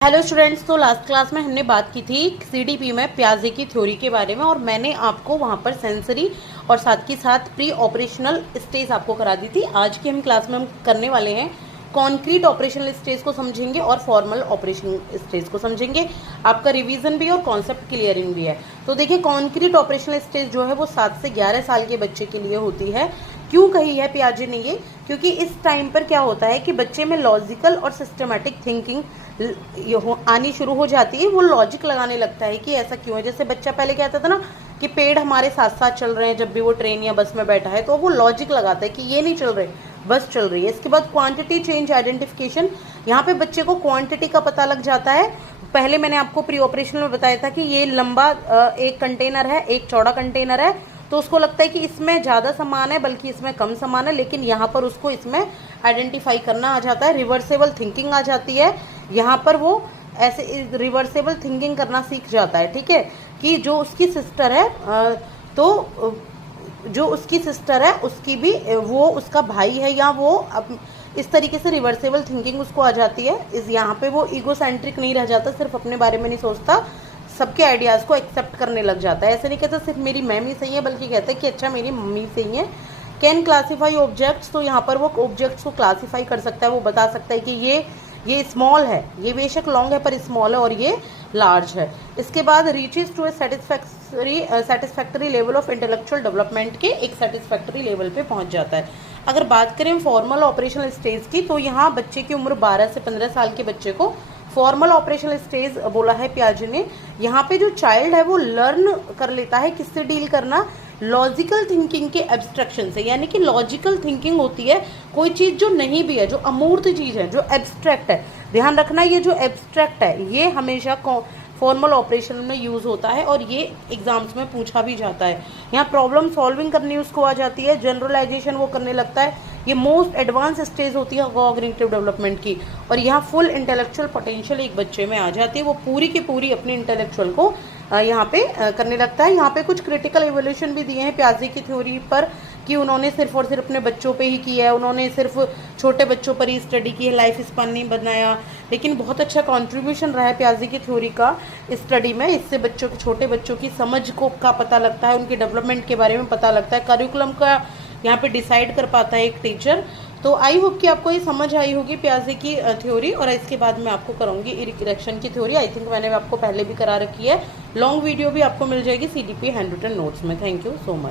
Hello students, तो last class में हमने बात की थी सीडीपी में प्याजे की थ्योरी के बारे में और मैंने आपको वहां पर सेंसरी और साथ के साथ प्री ऑपरेशनल स्टेज आपको करा दी थी। आज की हम क्लास में हम करने वाले हैं कॉन्क्रीट ऑपरेशनल स्टेज को समझेंगे और फॉर्मल ऑपरेशनल स्टेज को समझेंगे। आपका रिवीजन भी और कॉन्सेप्ट क्लियरिंग भी है। तो देखिए, कॉन्क्रीट ऑपरेशनल स्टेज जो है वो 7 से 11 साल के बच्चे के लिए होती है। क्यों कही है पियाजे ने ये? क्योंकि इस टाइम पर क्या होता है कि बच्चे में लॉजिकल और सिस्टमैटिक थिंकिंग आनी शुरू हो जाती है। वो लॉजिक लगाने लगता है कि ऐसा क्यों है। जैसे बच्चा पहले कहता था ना कि पेड़ हमारे साथ साथ चल रहे हैं, जब भी वो ट्रेन या बस में बैठा है तो वो लॉजिक लगाता है कि ये नहीं चल रहे, बस चल रही है। इसके बाद क्वांटिटी चेंज आइडेंटिफिकेशन, यहाँ पे बच्चे को क्वांटिटी का पता लग जाता है। पहले मैंने आपको प्री ऑपरेशनल में बताया था कि ये लंबा एक कंटेनर है, एक चौड़ा कंटेनर है, तो उसको लगता है कि इसमें ज़्यादा सामान है बल्कि इसमें कम सामान है, लेकिन यहाँ पर उसको इसमें आइडेंटिफाई करना आ जाता है। रिवर्सेबल थिंकिंग आ जाती है यहाँ पर, वो ऐसे रिवर्सेबल थिंकिंग करना सीख जाता है। ठीक है, कि जो उसकी सिस्टर है तो जो उसकी सिस्टर है उसकी भी वो उसका भाई है, या वो अब इस तरीके से रिवर्सेबल थिंकिंग उसको आ जाती है। इस यहाँ पे वो ईगोसेंट्रिक नहीं रह जाता, सिर्फ अपने बारे में नहीं सोचता, सबके आइडियाज़ को एक्सेप्ट करने लग जाता है। ऐसे नहीं कहता सिर्फ मेरी मैम ही सही है, बल्कि कहता है कि अच्छा मेरी मम्मी सही है। कैन क्लासीफाई ऑब्जेक्ट्स, तो यहाँ पर वो ऑब्जेक्ट्स को क्लासीफाई कर सकता है। वो बता सकता है कि ये स्मॉल है, ये बेशक लॉन्ग है पर स्मॉल है, और ये लार्ज है। इसके बाद reaches to a satisfactory level of intellectual development के एक सेटिस्फैक्टरी लेवल पे पहुंच जाता है। अगर बात करें फॉर्मल ऑपरेशनल स्टेज की, तो यहाँ बच्चे की उम्र 12 से 15 साल के बच्चे को फॉर्मल ऑपरेशनल स्टेज बोला है पियाजे ने। यहाँ पे जो चाइल्ड है वो लर्न कर लेता है किससे डील करना, लॉजिकल थिंकिंग के एब्स्ट्रैक्शन से। यानी कि लॉजिकल थिंकिंग होती है कोई चीज जो नहीं भी है, जो अमूर्त चीज है, जो एब्स्ट्रैक्ट है। ध्यान रखना, ये जो एब्स्ट्रैक्ट है ये हमेशा फॉर्मल ऑपरेशन में यूज होता है और ये एग्जाम्स में पूछा भी जाता है। यहाँ प्रॉब्लम सॉल्विंग करनी उसको आ जाती है, जनरलाइजेशन वो करने लगता है। ये मोस्ट एडवांस स्टेज होती है कॉग्निटिव डेवलपमेंट की, और यहाँ फुल इंटेलेक्चुअल पोटेंशियल एक बच्चे में आ जाती है। वो पूरी की पूरी अपनी इंटेलेक्चुअल को यहाँ पे करने लगता है। यहाँ पे कुछ क्रिटिकल इवोल्यूशन भी दिए हैं पियाजे की थ्योरी पर, कि उन्होंने सिर्फ और सिर्फ अपने बच्चों पे ही किया है, उन्होंने सिर्फ छोटे बच्चों पर ही स्टडी की है, लाइफ स्पान नहीं बनाया। लेकिन बहुत अच्छा कंट्रीब्यूशन रहा है पियाजे की थ्योरी का स्टडी में। इससे बच्चों के, छोटे बच्चों की समझ को का पता लगता है, उनके डेवलपमेंट के बारे में पता लगता है, करिकुलम का यहाँ पे डिसाइड कर पाता है एक टीचर। तो आई होप कि आपको ये समझ आई होगी प्याजे की थ्योरी। और इसके बाद मैं आपको करूँगी इरेक्शन की थ्योरी। आई थिंक मैंने आपको पहले भी करा रखी है। लॉन्ग वीडियो भी आपको मिल जाएगी सीडीपी हैंड रिटन नोट्स में। Thank you so much.